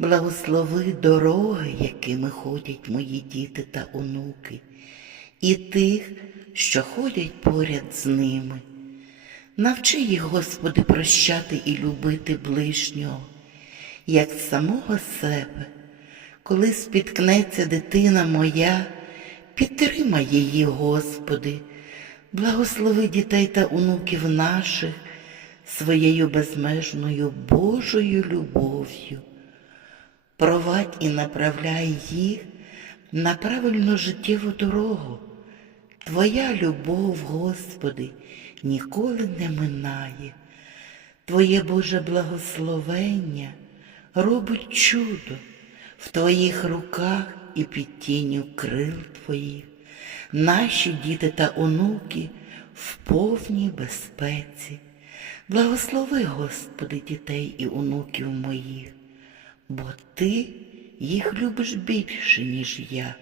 Благослови дороги, якими ходять мої діти та онуки, і тих, що ходять поряд з ними. Навчи їх, Господи, прощати і любити ближнього, як самого себе. Коли спіткнеться дитина моя, підтримай її, Господи, благослови дітей та онуків наших своєю безмежною Божою любов'ю. Провадь і направляй їх на правильну життєву дорогу. Твоя любов, Господи, ніколи не минає. Твоє Боже благословення робить чудо в Твоїх руках і під тінню крил Твоїх. Наші діти та онуки в повній безпеці. Благослови, Господи, дітей і онуків моїх, бо Ти їх любиш більше, ніж я,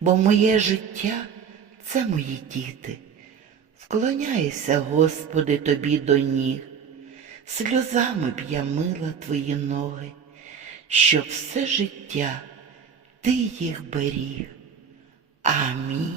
бо моє життя це мої діти. Вклоняюся, Господи, Тобі до ніг, сльозами б я мила Твої ноги, щоб все життя Ти їх беріг. Амінь.